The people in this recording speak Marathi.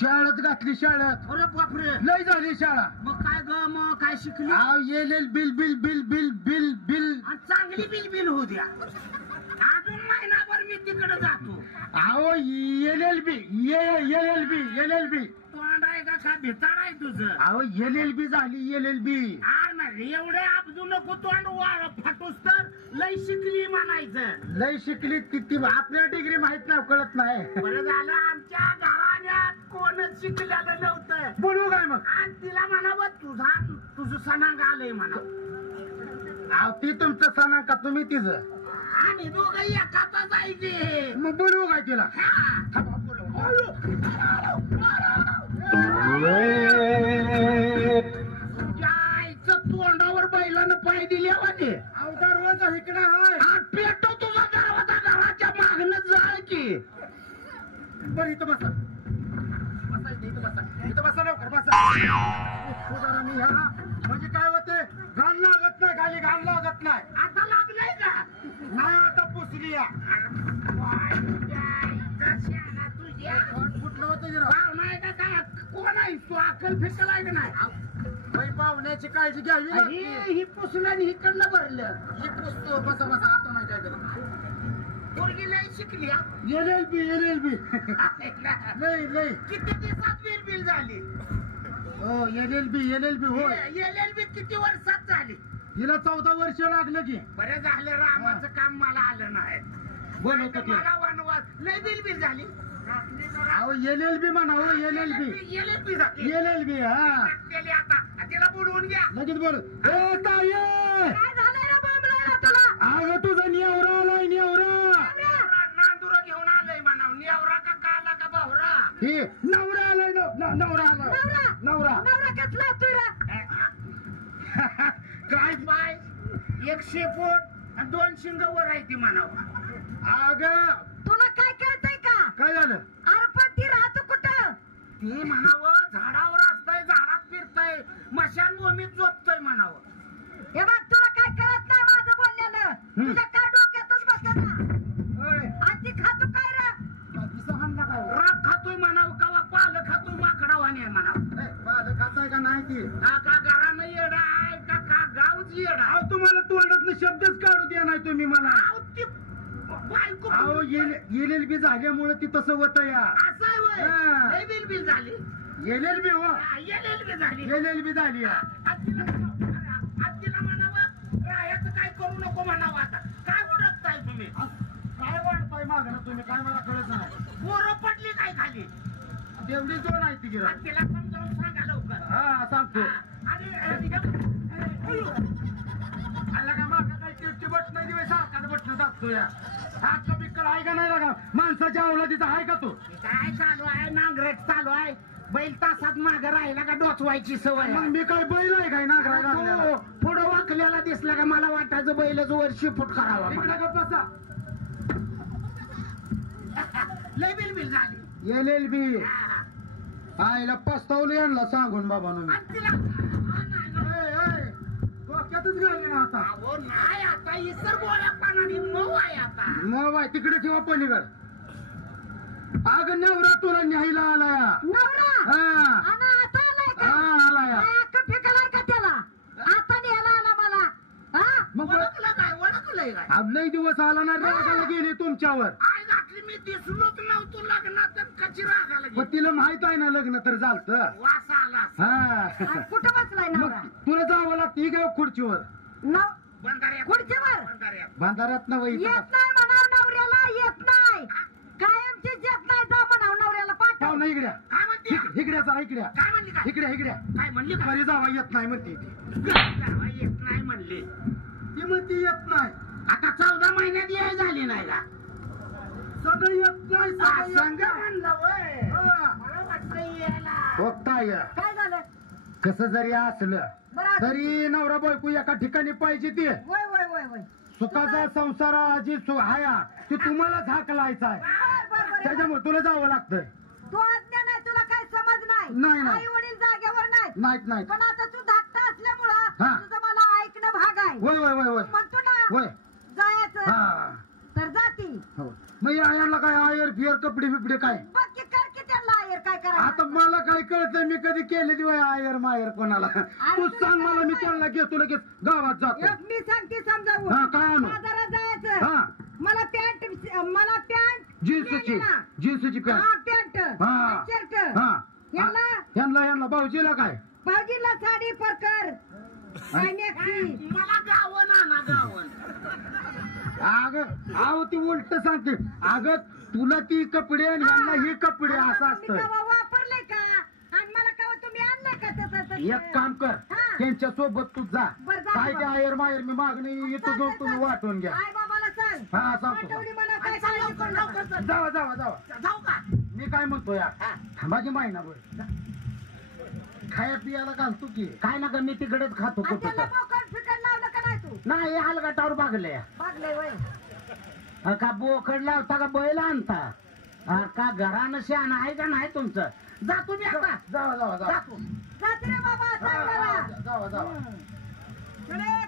शाळेत घातली शाळेत. अरे बापरे लय झाली शाळा. मग काय ग मग काय शिकली येलेल बिल बिल बिल बिल बिल बिल आणि चांगली बिल बिल होऊ द्या अजून महिनाभर मी तिकडे जातो अहो LLB LLB तोंड आहे का भिताड आहे तुझं अहो LLB झाली LLB. एवढे आपजू नको तोंड वाळ फाटूस तर लय शिकली म्हणायचं लय शिकली ती आपल्या डिग्री माहित नाही कळत नाही. बरं झालं आमच्या घराण्यात कोणच शिकलेलं नव्हतं बोलू काय मग आणि तिला म्हणावं तुझं सणांग आलंय म्हणावं. अहो ती तुमचं सणा का तुम्ही तिचं आणि दोघं एकाचा जायचे मग बोलू काय तिला. तोंडावर बैलानं पाय दिले वाटे दरवाजा इकडे आहे पेटो तुझा दरवाजा घराच्या मागणं जाय की. बरं इथं बसा इथं बसा लवकर बसा. म्हणजे काय होते घाण लागत नाही खाली घाण लागत नाही. आता लागलंय का नाही आता पुसली तुझ्या कुठलं होतं नाही का काय कोण आहे तू अक्कल फिकल आहे का नाही पाहुण्याची काळजी घ्यावी लागते. ही पुसलं आणि इकडलं भरलं ही पुसतो बसा बसा आता नाही काय करत. पोरगी लय शिकली LLB नाही नाही किती दिवसात बिल बिल झाली हो LLB हो LLB किती वर्षात झाली हिला 14 वर्ष लागलं की. बरं झालं रामाचं काम मला आलं नाही बोलवतो की मला वनवास लय बिल बिल झाली अहो LLB म्हणावं LLB हा आता तिला बोलवून घ्या लगेच बोल. ए ताई काय झालं रे बोंबलायला तुला अगं तुझा नेवरा आलाय नेवरा. नांदुरा घेऊन आलंय म्हणाव नेवरा का काला का भावरा हे नवरा आलाय नवरा आलाय नवरा कसला तुला काय बाय 100 फूट आणि 2 शिंग वर आहे ती म्हणाव. अगं तुला काय कळतंय का काय झालं अरे पण ती राहतो कुठं ते म्हणावं झाडावर असतंय झाडात फिरतय मशानभूमीत झोपतय म्हणावं. हे बघ तुला काय कळत नाही माझं बोललेलं तुझ्या काय डोक्यातच बसत आणि ती खातो काय रे राग खातोय म्हणावं कवा पाल खातोय माकडावाने आहे म्हणावं. खाताय का नाही ती का घरानं येडा आहे का गावच येडा अहो तुम्हाला तोंडातलं शब्दच काढू द्या नाही तुम्ही मला. बायको अहो LLB झाल्यामुळे ती तसं होत या. असं आहे होय. हा. लय बिल बिल झाली LLB हो LLB झाली LLB झाली या. आजीला म्हणावं रायाचं काय करू नको म्हणावं. आता काय ओळखताय तुम्ही काय वाटताय मागणं तुम्ही काय मला कळत नाही. पोरं पडली काय खाली तेवढी जोड आहे ती गिरा. तिला समजावून सांगा लवकर. हा सांगतो. आणि आला का मागं काही टिपची बट नाही दिवस सारखा बटणं दाबतो या. हात बिक्कल आहे का नाही लागा माणसाच्या अवलादीचा आहे का तो. काय चालू आहे नांगरट चालू आहे बैल तासात मागं राहिला का डोचवायची सवय मग मी काय बैल आहे काय नागरा पुढं वाकल्याला दिसला का मला वाटायचं बैलच वर्षी फूट करावा इकडे का बसा. लय बिल बिल झाली LLB आईला पस्तावलं यांना सांगून बाबा डोक्यातच घाली ना आता. नाही आता इसर बोला पानाने मऊ आहे आता मग बाय तिकडे किंवा पलीकड. अग नवरा तुला न्यायला आलाया. नवरा हा आणि आता आलाय का आलाया. अक्का फेकलाय का त्याला आता न्यायला आला मला हा मग ओळखलंय काय अब लई दिवस आला ना रागाला गेली तुमच्यावर. आई घातली मी दिसलोच नव्हतो लग्नात कची रागाला पण तिला माहित आहे ना लग्न तर झालत. वास आला हा कुठं बसलाय मग नवरा तुला जावं लागतं ही काय खुर्चीवर खुर्चीवर बांधाऱ्यात ना येत नाही म्हणाव नवऱ्याला येत नाही कायमची येत नाही जा म्हणाव नवऱ्याला पाठव ना इकड्या काय म्हणते इकड्याचा इकड्या काय म्हणली काय इकड्या काय म्हणली घरी जावा येत नाही म्हणते ती. येत नाही म्हणली ती म्हणते येत नाही. आता 14 महिन्यात याय झाली नाही का सगळं येत नाही संघ म्हणलं वय मला वाटतं यायला बघताय काय झालं कसं जरी असलं बरं तरी नवरा बायको एका ठिकाणी पाहिजे ती. वय वय वय वय सुखाचा संसार जी हाया ती तुम्हाला झाकलायचा आहे. त्याच्यामुळे तुला जावं लागतंय. तू अज्ञा नाही तुला काय समज नाही, नाही नाही. आई वडील जागेवर नाहीत नाहीत. पण आता तू धाकटा असल्यामुळं हा. तुझं मला ऐकणं भाग आहे होय होय होय होय म्हणतो ना होय जायचं हा तर जाती हो. मग यांना काय आयर फिअर कपडे बिपडे काय बघ की कर की त्यांना आयर काय करायचं आता कधी केले दिवस आयर मायर कोणाला तू सांग मला, मी त्यांना घेतो लगेच गावात जातो. एक मी सांगते समजावून. हा, काय आणू? बाजारात जायचं. हा. मला पॅन्ट जीन्सची पॅन्ट, हा पॅन्ट हा. शर्ट. हा यांना भाऊजीला काय भाऊजीला साडी परकर काय नेसली. मला गावन आणा गावन. अगं आहो ती उलट सांगते. अगं तुला ती कपडे आणि यांना ही कपडे असं तुम्ही असतं. कवा वापरलंय का आणि मला कवा तुम्ही आणलंय का तसं? एक काम कर, हा. त्यांच्या सोबत तू जा. बरं, जा काय ते बाबा. आयर मायर मी मागणी येतो घेऊन तुम्ही वाटून घ्या. आई बाबाला सांग. हा, सांगतो. वाटवली मला काय आणि चल करायचं लवकर, कळलं लवकर का? चल. जावा जाऊ का? मी काय म्हणतो या थांबाची महिनाभर खाया पियाला घालतो की काय ना मी तिकडेच खातो आणि कुठं त्याला तर. बोकड फिकड लावलं का नाही तू? नाही हलगटावर भागले. भागलंय वय. का बोकड लावता का बैल आणता का घरानं शान आहे का नाही तुमचं. जा तुम्ही आता. जावा जातो. जात रे बाबा चांगला. जावा चले